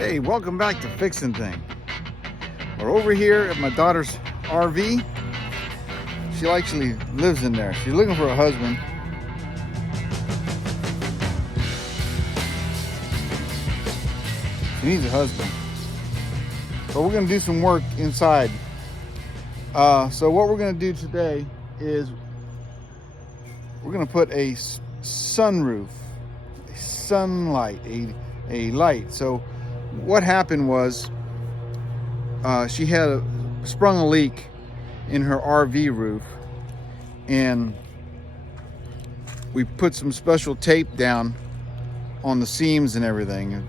Hey, welcome back to Fixing Thing. We're over here at my daughter's RV. She actually lives in there. She's looking for a husband. She needs a husband. But we're going to do some work inside. So what we're going to do today is we're going to put a sunroof, a sunlight, a light. So what happened was she had sprung a leak in her RV roof, and we put some special tape down on the seams and everything.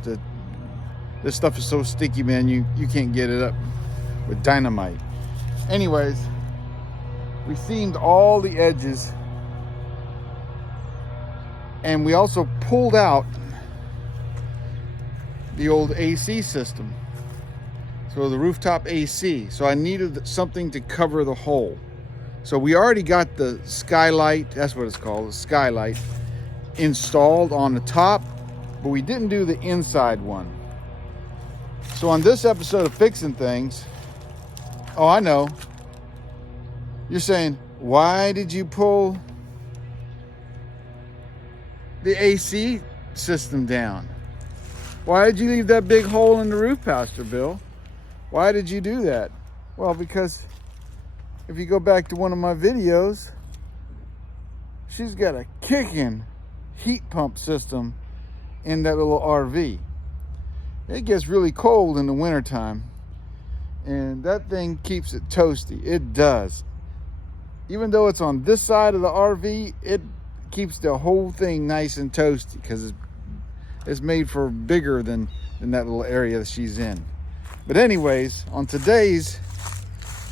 This stuff is so sticky, man, you can't get it up with dynamite. Anyways, we seamed all the edges, and we also pulled out the old AC system, so the rooftop AC. So I needed something to cover the hole. So we already got the Skylight, that's what it's called, the Skylight, installed on the top, but we didn't do the inside one. So on this episode of Fixing Things, oh, I know, you're saying, why did you pull the AC system down? Why did you leave that big hole in the roof, Pastor Bill? Why did you do that? Well, because if you go back to one of my videos, she's got a kicking heat pump system in that little RV. It gets really cold in the wintertime, and that thing keeps it toasty. It does. Even though it's on this side of the RV, it keeps the whole thing nice and toasty because it's made for bigger than that little area that she's in. But anyways, on today's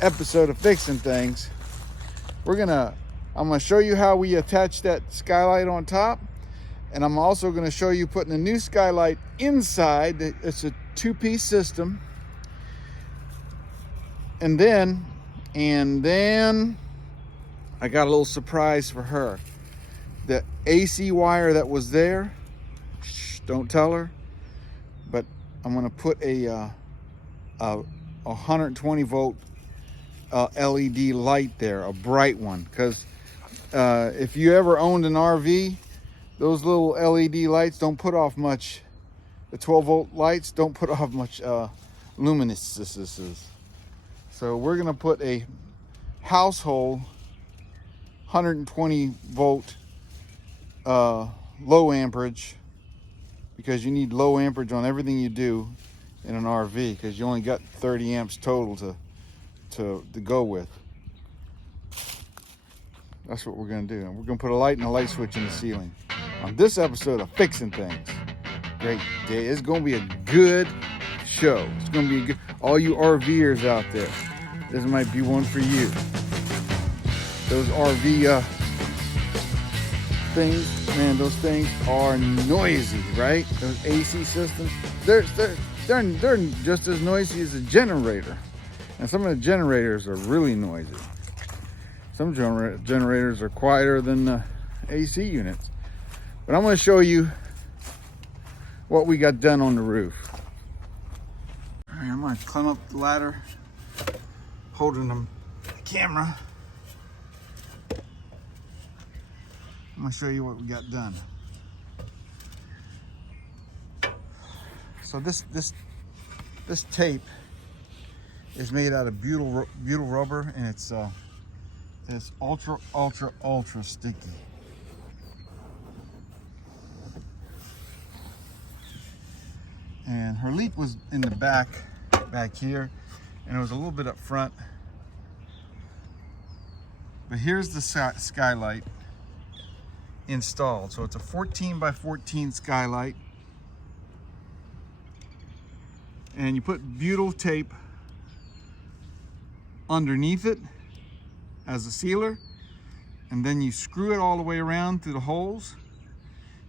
episode of Fixing Things, I'm gonna show you how we attach that skylight on top, and I'm also gonna show you putting a new skylight inside. It's a two-piece system. And then I got a little surprise for her. The AC wire that was there, don't tell her, but I'm gonna put a 120 volt LED light there, a bright one, because if you ever owned an RV, those little LED lights don't put off much. The 12 volt lights don't put off much luminescences. So we're gonna put a household 120 volt low amperage, because you need low amperage on everything you do in an RV, because you only got 30 amps total to go with. That's what we're gonna do. And we're gonna put a light and a light switch in the ceiling on this episode of Fixing Things. Great day. It's gonna be a good show. It's gonna be a good, all you RVers out there, this might be one for you. Those RV things, man, those things are noisy, right? Those AC systems, they're just as noisy as a generator. And some of the generators are really noisy. Some generators are quieter than the AC units. But I'm going to show you what we got done on the roof. All right, I'm going to climb up the ladder, holding the camera. I'm going to show you what we got done. So this tape is made out of butyl rubber, and it's ultra sticky. And her leak was in the back here, and it was a little bit up front. But here's the skylight installed. So it's a 14 by 14 skylight, and you put butyl tape underneath it as a sealer, and then you screw it all the way around through the holes.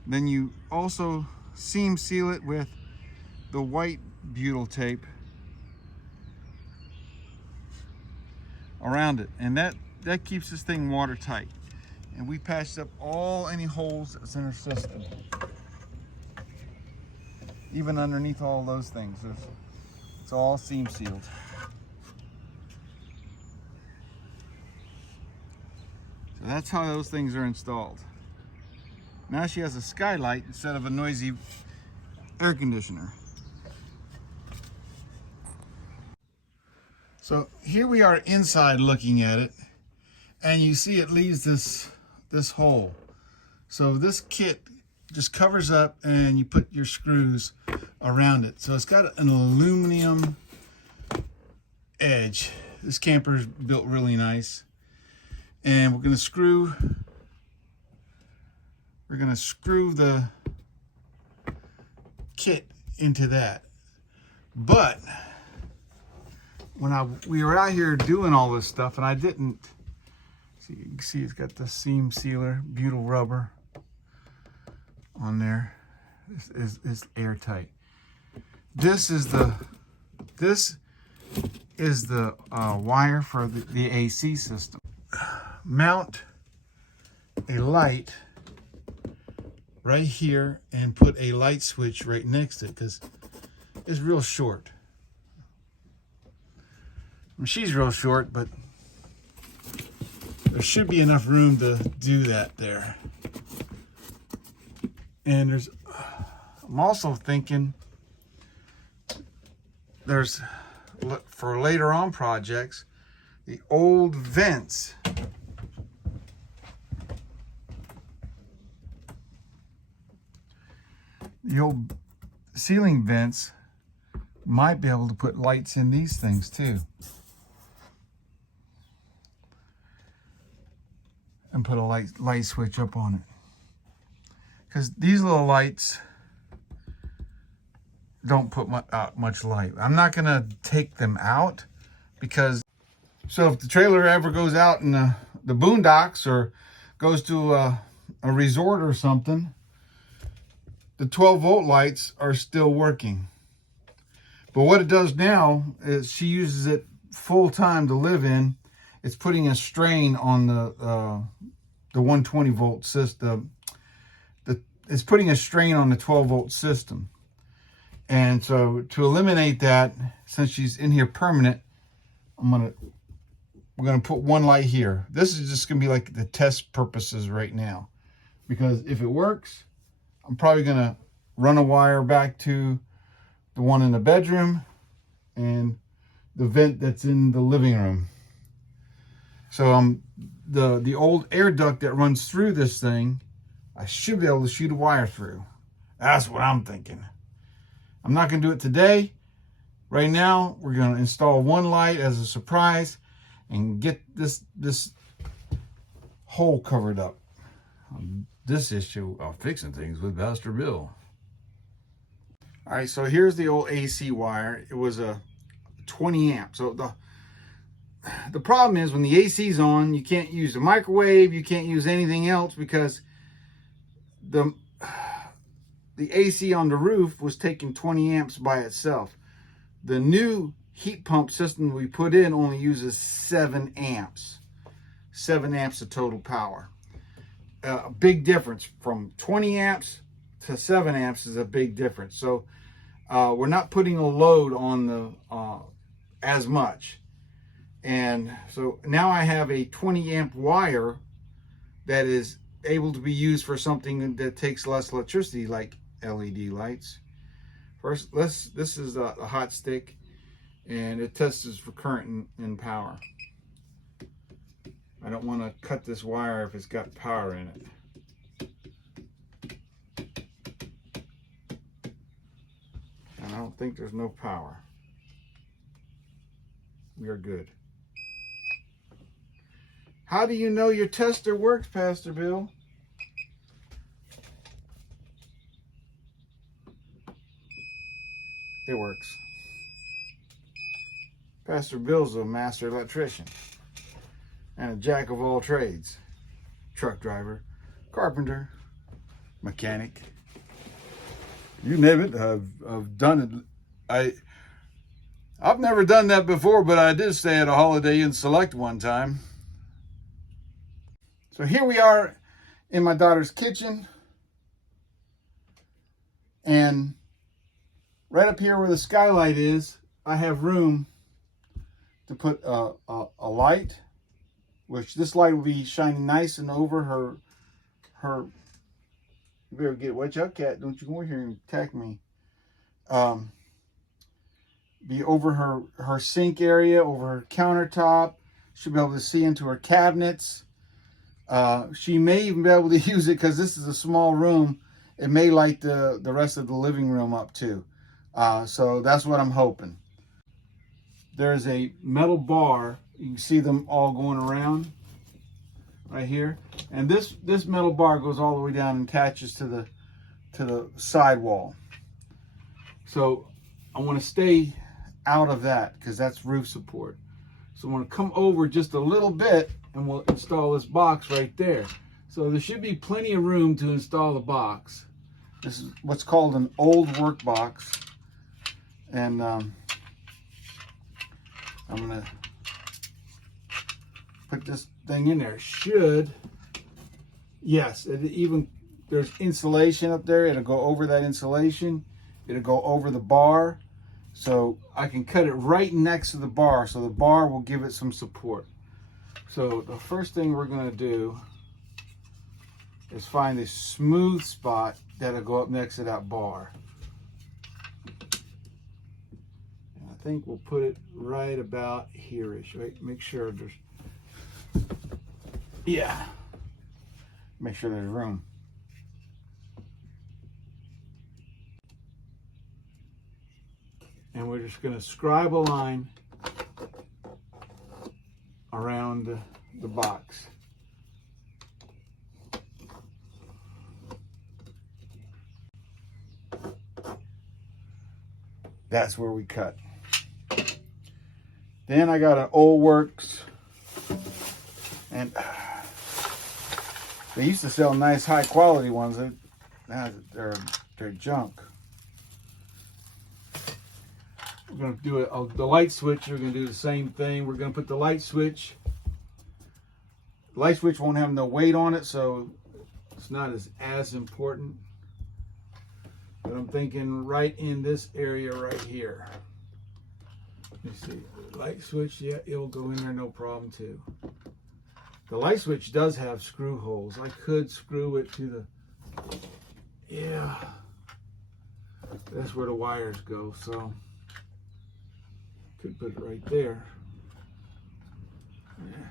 Then you also seam seal it with the white butyl tape around it, and that keeps this thing watertight. And we patched up any holes that's in our system. Even underneath all those things, it's all seam sealed. So that's how those things are installed. Now she has a Skylight instead of a noisy air conditioner. So here we are inside looking at it, and you see it leaves this hole. So this kit just covers up and you put your screws around it. So it's got an aluminum edge. This camper is built really nice. And we're gonna screw the kit into that. But when we were out here doing all this stuff, and I didn't see, you can see it's got the seam sealer, butyl rubber on there. This is airtight. This is the wire for the AC system. Mount a light right here and put a light switch right next to it, because it's real short. I mean, she's real short, but there should be enough room to do that there. And I'm also thinking there's, for later on projects, the old vents. The old ceiling vents might be able to put lights in these things too. And put a light switch up on it. Because these little lights don't put much light. I'm not going to take them out, because so if the trailer ever goes out in the boondocks or goes to a resort or something, the 12-volt lights are still working. But what it does now is she uses it full time to live in. It's putting a strain on the 120-volt system. It's putting a strain on the 12-volt system. And so to eliminate that, since she's in here permanent, we're gonna put one light here. This is just gonna be like the test purposes right now, because if it works, I'm probably gonna run a wire back to the one in the bedroom and the vent that's in the living room. So the old air duct that runs through this thing, I should be able to shoot a wire through. That's what I'm thinking. I'm not gonna do it today. Right now, we're gonna install one light as a surprise and get this hole covered up. This issue of fixing things with Pastor Bill. All right, so here's the old AC wire. It was a 20 amp. So the problem is when the AC's on, you can't use the microwave, you can't use anything else, because the AC on the roof was taking 20 amps by itself. The new heat pump system we put in only uses 7 amps. 7 amps of total power. A big difference from 20 amps to 7 amps is a big difference. So we're not putting a load on the as much. And so now I have a 20 amp wire that is able to be used for something that takes less electricity, like LED lights. First, this is a hot stick, and it tests for current and power. I don't want to cut this wire if it's got power in it. And I don't think there's no power. We are good. How do you know your tester works, Pastor Bill? It works. Pastor Bill's a master electrician and a jack of all trades. Truck driver, carpenter, mechanic. You name it, I've done it. I've never done that before, but I did stay at a Holiday Inn Select one time. So here we are in my daughter's kitchen, and right up here where the skylight is, I have room to put a light, which this light will be shining nice and over her. You better get, watch out, cat! Don't you go in here and attack me. Be over her sink area, over her countertop. She'll be able to see into her cabinets. She may even be able to use it, because this is a small room. It may light the rest of the living room up too. So that's what I'm hoping. There's a metal bar. You can see them all going around right here. And this metal bar goes all the way down and attaches to the sidewall. So I want to stay out of that, because that's roof support. So I want to come over just a little bit, and we'll install this box right there. So there should be plenty of room to install the box. This is what's called an old work box. And I'm going to put this thing in there. Yes, there's insulation up there. It'll go over that insulation. It'll go over the bar. So I can cut it right next to the bar, so the bar will give it some support. So the first thing we're going to do is find a smooth spot that'll go up next to that bar. And I think we'll put it right about here-ish, right? Make sure there's, yeah, make sure there's room. And we're just going to scribe a line around the box. That's where we cut. Then I got an Old Works, and they used to sell nice high quality ones. Now they're junk. We're going to do the light switch. We're going to do the same thing. We're going to put the light switch. The light switch won't have no weight on it, so it's not as important. But I'm thinking right in this area right here. Let me see. The light switch, yeah, it'll go in there no problem too. The light switch does have screw holes. I could screw it to the, yeah. That's where the wires go, so. Could put it right there. Yeah.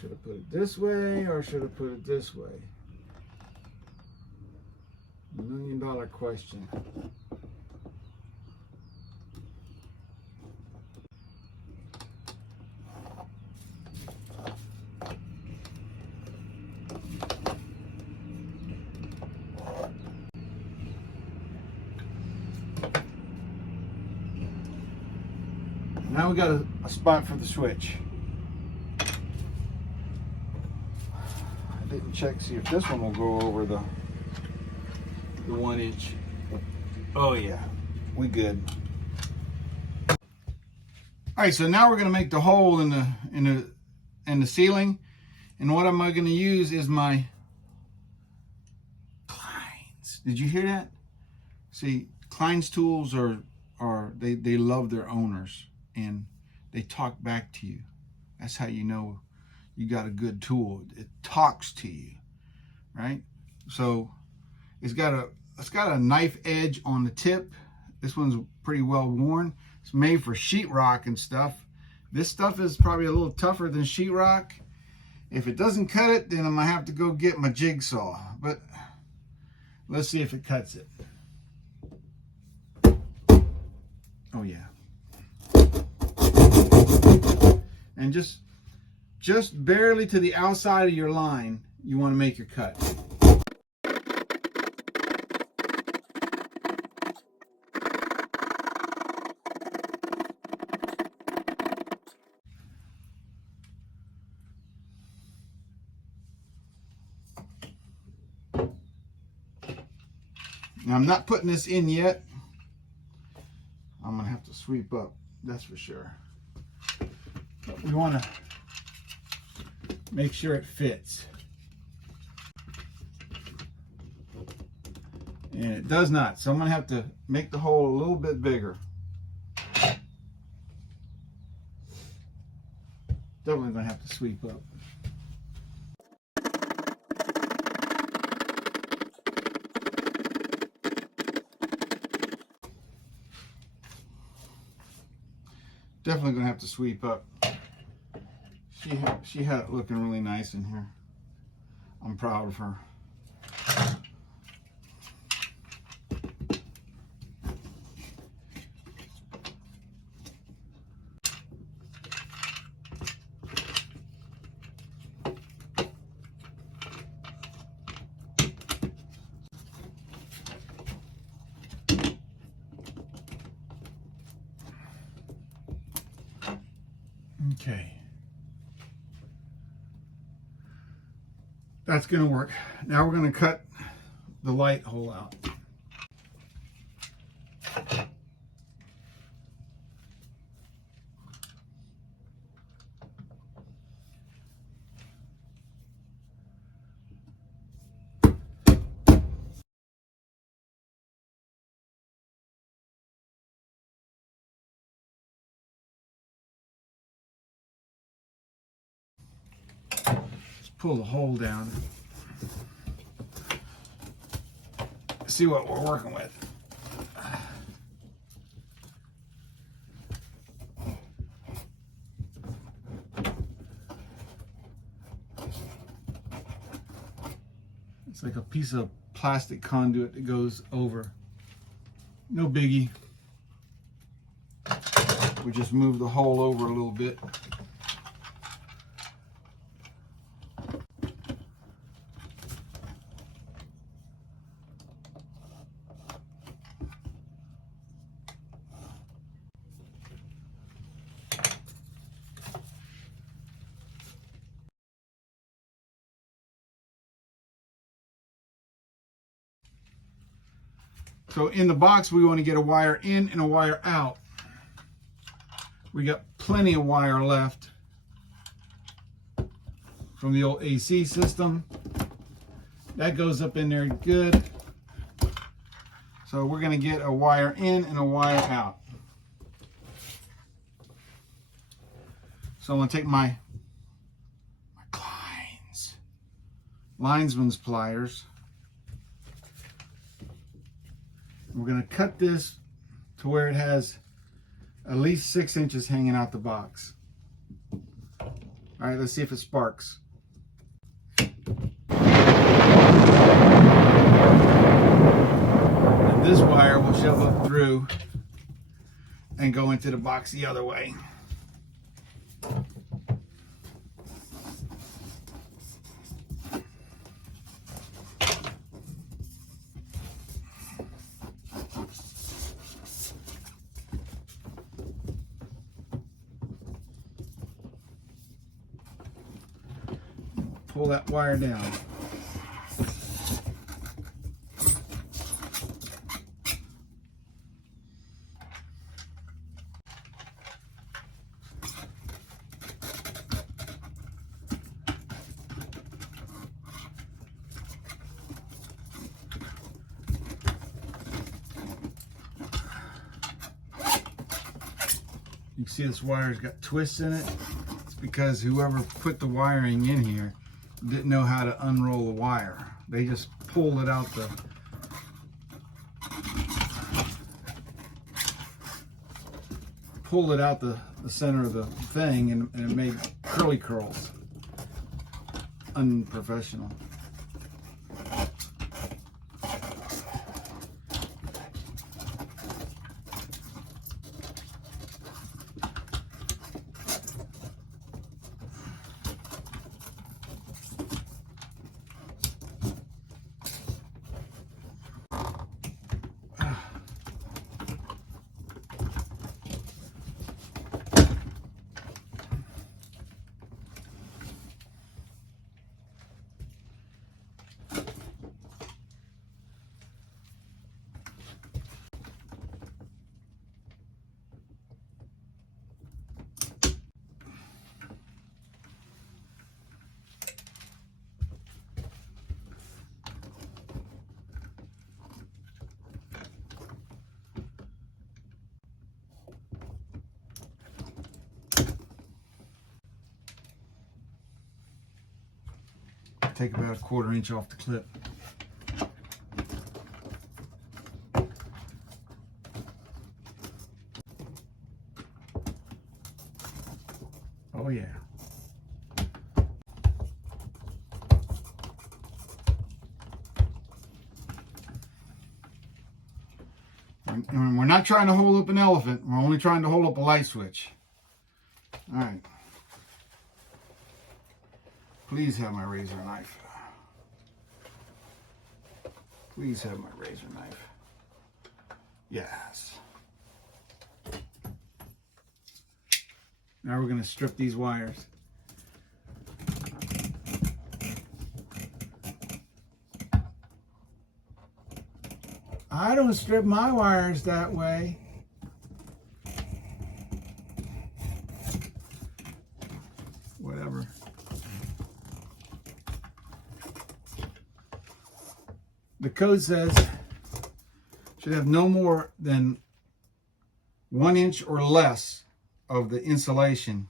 Should I put it this way, or should I put it this way? $1 million question. Now we got a spot for the switch. I didn't check to see if this one will go over the 1 inch. Oh yeah, we good. All right, so now we're gonna make the hole in the ceiling, and what am I gonna use is my Klein's. Did you hear that? See, Klein's tools they love their owners, and they talk back to you. That's how you know you got a good tool. It talks to you, right? So it's got a knife edge on the tip. This one's pretty well worn. It's made for sheetrock and stuff. This stuff is probably a little tougher than sheetrock. If it doesn't cut it, then I'm gonna have to go get my jigsaw. But let's see if it cuts it. Oh yeah. And just barely to the outside of your line, you want to make your cut. Now I'm not putting this in yet. I'm gonna have to sweep up, that's for sure. But we want to make sure it fits. And it does not. So I'm going to have to make the hole a little bit bigger. Definitely going to have to sweep up. Definitely going to have to sweep up. She had it looking really nice in here. I'm proud of her. Okay. That's going to work. Now we're going to cut the light hole out. Pull the hole down. See what we're working with. It's like a piece of plastic conduit that goes over. No biggie. We just move the hole over a little bit. So in the box, we want to get a wire in and a wire out. We got plenty of wire left from the old AC system. That goes up in there good. So we're going to get a wire in and a wire out. So I'm going to take my linesman's pliers. We're going to cut this to where it has at least 6 inches hanging out the box. All right, let's see if it sparks. And this wire will shove up through and go into the box the other way. Pull that wire down. You can see this wire's got twists in it. It's because whoever put the wiring in here didn't know how to unroll the wire. They just pulled it out the center of the thing, and it made curly curls. Unprofessional. take about a 1/4 inch off the clip. Oh yeah. And we're not trying to hold up an elephant. We're only trying to hold up a light switch. All right. Please have my razor knife. Please have my razor knife. Yes. Now we're going to strip these wires. I don't strip my wires that way. Whatever. The code says should have no more than 1 inch or less of the insulation.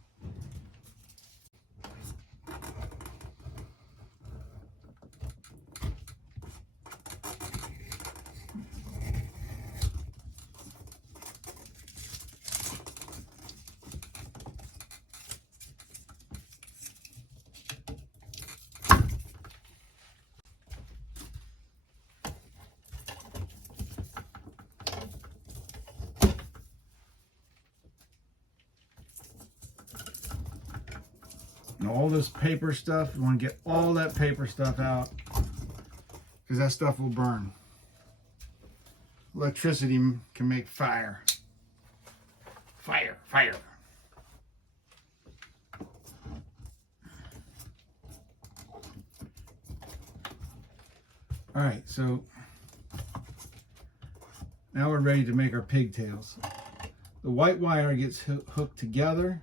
And all this paper stuff, you want to get all that paper stuff out because that stuff will burn. Electricity can make fire. Fire, fire. All right, so now we're ready to make our pigtails. The white wire gets hooked together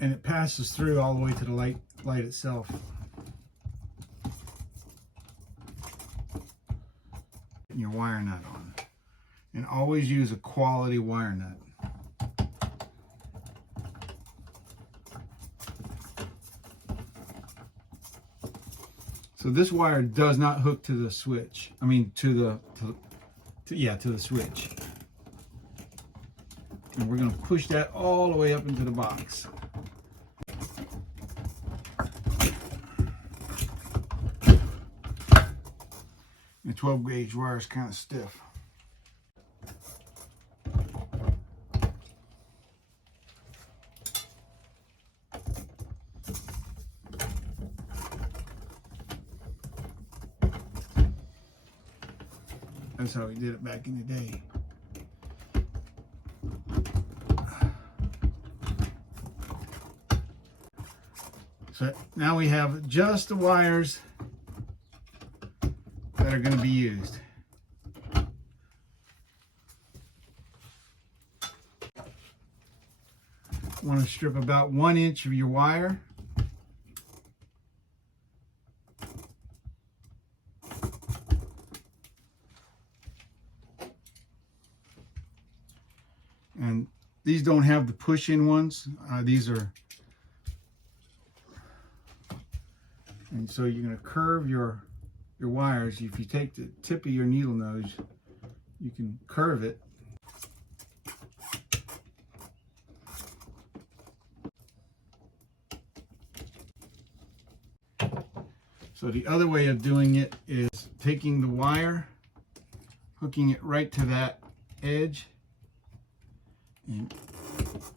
and it passes through all the way to the light itself. Put your wire nut on. And always use a quality wire nut. So this wire does not hook to the switch. I mean to the switch. And we're going to push that all the way up into the box. The 12 gauge wire is kind of stiff. That's how we did it back in the day. So now we have just the wires that are going to be used. Want to strip about 1 inch of your wire. And these don't have the push-in ones. These are, and so you're going to curve your wires. If you take the tip of your needle nose, you can curve it. So the other way of doing it is taking the wire, hooking it right to that edge, and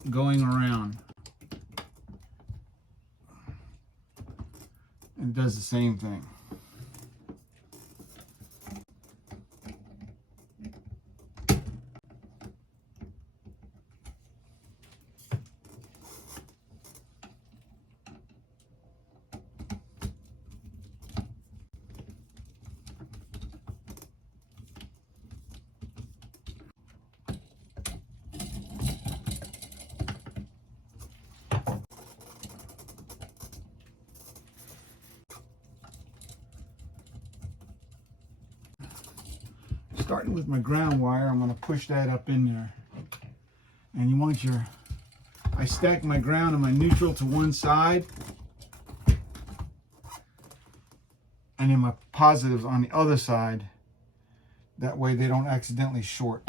going around. And it does the same thing. Starting with my ground wire, I'm going to push that up in there. And you want I stack my ground and my neutral to one side. and then my positives on the other side. That way they don't accidentally short.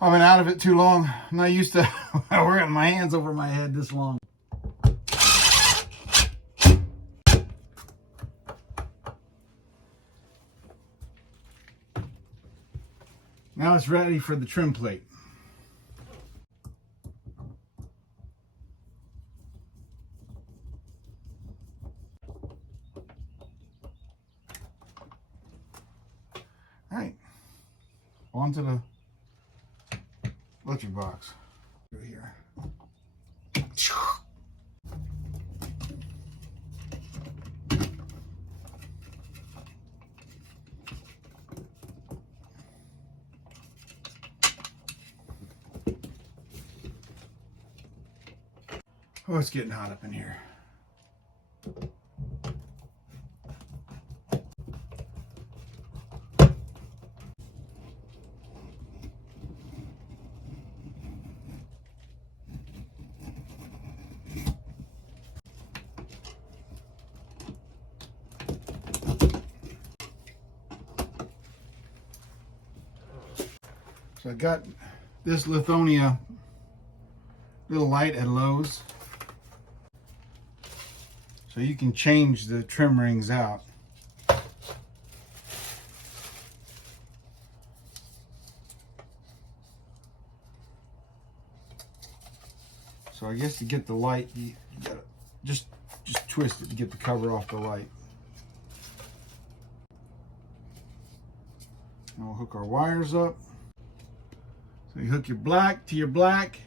I've been out of it too long. I'm not used to wearing my hands over my head this long. Now it's ready for the trim plate. All right, onto the electric box. Through here. Oh, it's getting hot up in here. So I got this Lithonia little light at Lowe's. So you can change the trim rings out. So I guess to get the light, you gotta just twist it to get the cover off the light. And we'll hook our wires up. So you hook your black to your black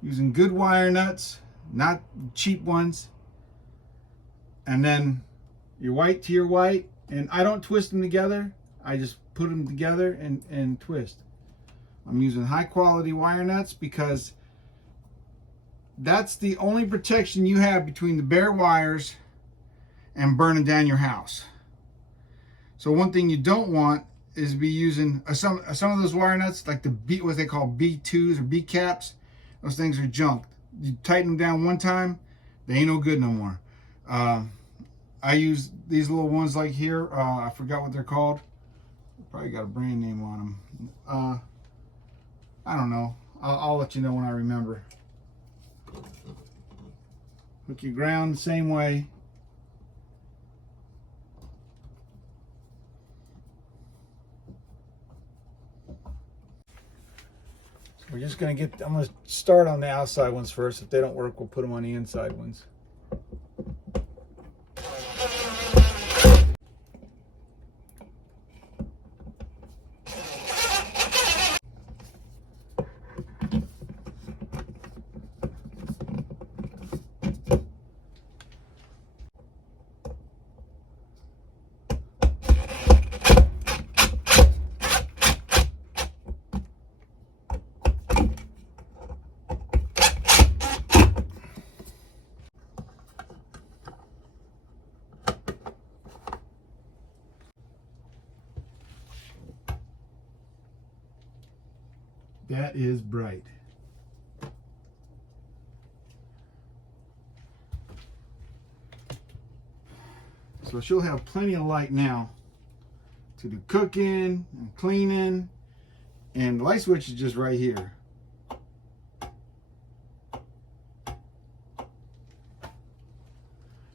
using good wire nuts, not cheap ones. And then your white to your white, and I don't twist them together. I just put them together and twist. I'm using high quality wire nuts because that's the only protection you have between the bare wires and burning down your house. So one thing you don't want is be using some of those wire nuts, like the B, what they call B2s or B caps. Those things are junk. You tighten them down one time, they ain't no good no more. I use these little ones like here. I forgot what they're called. Probably got a brand name on them. I don't know. I'll let you know when I remember. Hook your ground the same way. So we're just I'm gonna start on the outside ones first. If they don't work, we'll put them on the inside ones. That is bright. So she'll have plenty of light now to do cooking and cleaning, and the light switch is just right here.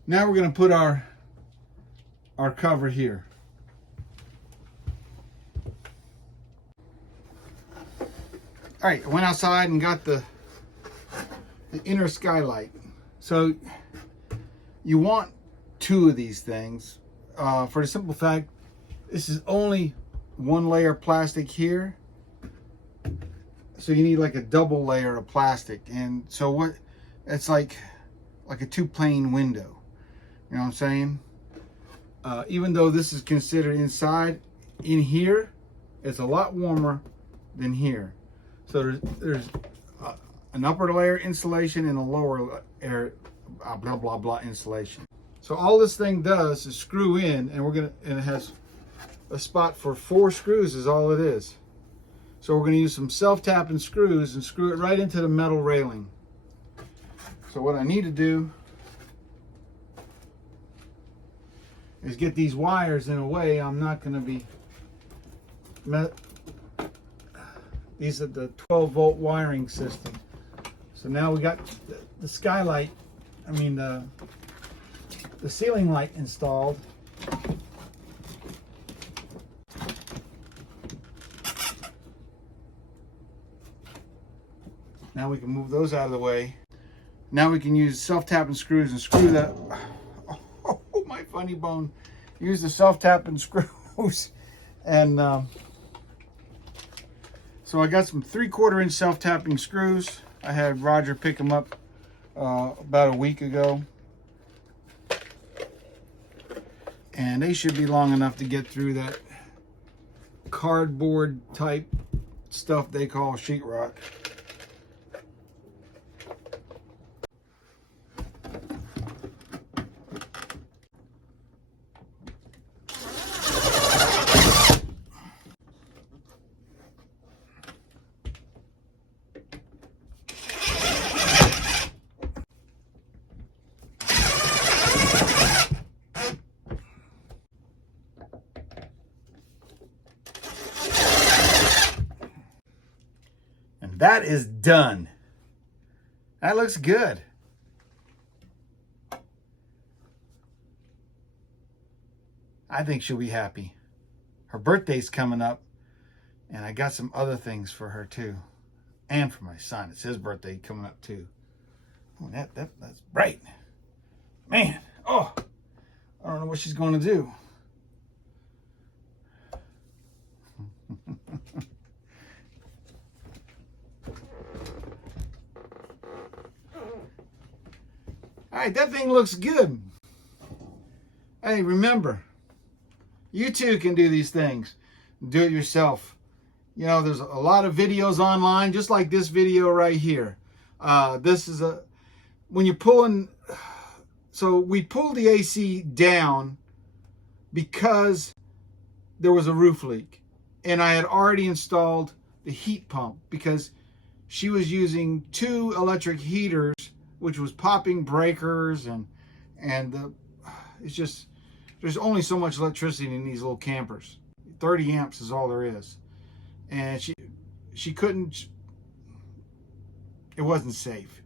Now we're going to put our cover here. All right, I went outside and got the inner skylight. So you want two of these things for the simple fact this is only one layer of plastic here, so you need like a double layer of plastic. And so it's like a two-pane window, you know what I'm saying? Even though this is considered inside, in here it's a lot warmer than here. So there's an upper layer insulation and a lower air blah blah blah insulation. So all this thing does is screw in, and it has a spot for 4 screws is all it is. So we're going to use some self-tapping screws and screw it right into the metal railing. So what I need to do is get these wires in a way I'm not going to be these are the 12-volt wiring system. So now we got the skylight, the ceiling light installed. Now we can move those out of the way. Now we can use self-tapping screws and screw that. Oh, my funny bone. Use the self-tapping screws. And so I got some 3/4 inch self-tapping screws. I had Roger pick them up about a week ago. And they should be long enough to get through that cardboard type stuff they call sheetrock. That is done. That looks good. I think she'll be happy. Her birthday's coming up, and I got some other things for her too. And for my son. It's his birthday coming up too. Oh, that's bright. Man, oh, I don't know what she's going to do. All right, that thing looks good. Hey, remember, you too can do these things. Do it yourself. You know, there's a lot of videos online, just like this video right here. This is when you're pulling, so we pulled the AC down because there was a roof leak. And I had already installed the heat pump because she was using 2 electric heaters, which was popping breakers, and it's just, there's only so much electricity in these little campers. 30 amps is all there is. And she couldn't, it wasn't safe.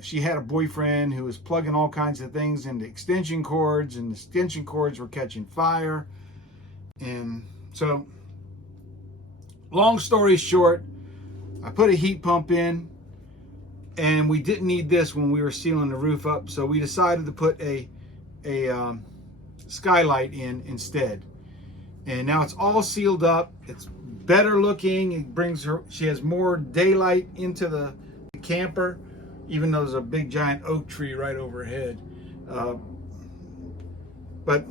She had a boyfriend who was plugging all kinds of things into extension cords, and the extension cords were catching fire. And so, long story short, I put a heat pump in, and we didn't need this when we were sealing the roof up, so we decided to put a skylight in instead. And now it's all sealed up. It's better looking. It brings her, she has more daylight into the camper, even though there's a big giant oak tree right overhead. But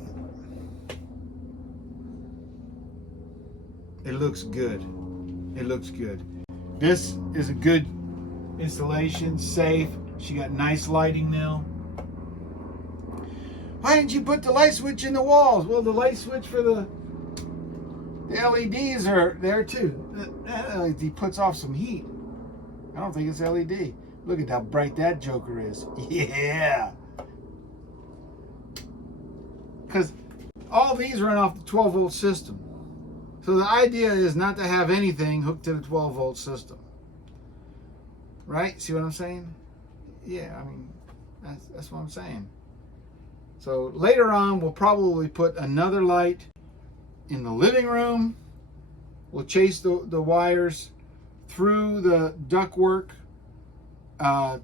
it looks good. It looks good. This is a good installation, safe. She got nice lighting now. Why didn't you put the light switch in the walls? Well, the light switch for the LEDs are there too. That LED puts off some heat. I don't think it's LED. Look at how bright that joker is. Yeah. Because all these run off the 12-volt system. So the idea is not to have anything hooked to the 12-volt system. Right? See what I'm saying? Yeah, I mean, that's what I'm saying. So later on, we'll probably put another light in the living room. We'll chase the wires through the ductwork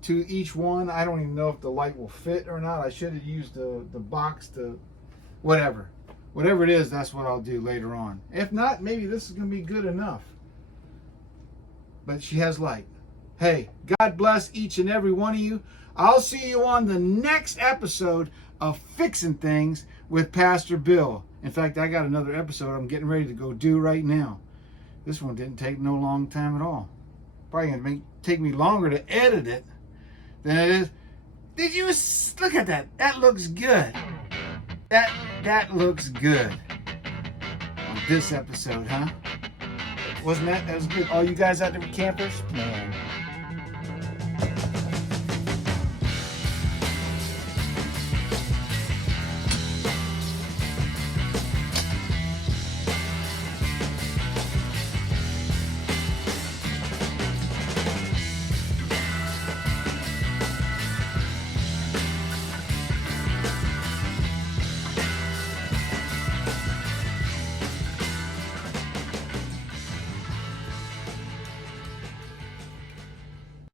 to each one. I don't even know if the light will fit or not. I should have used the box to whatever. Whatever it is, that's what I'll do later on. If not, maybe this is going to be good enough. But she has light. Hey, God bless each and every one of you. I'll see you on the next episode of Fixing Things with Pastor Bill. In fact, I got another episode I'm getting ready to go do right now. This one didn't take no long time at all. Probably going to take take me longer to edit it than it is. Did you look at that? That looks good. That looks good on this episode, huh? Wasn't that? That was good. All you guys out there with campers, man.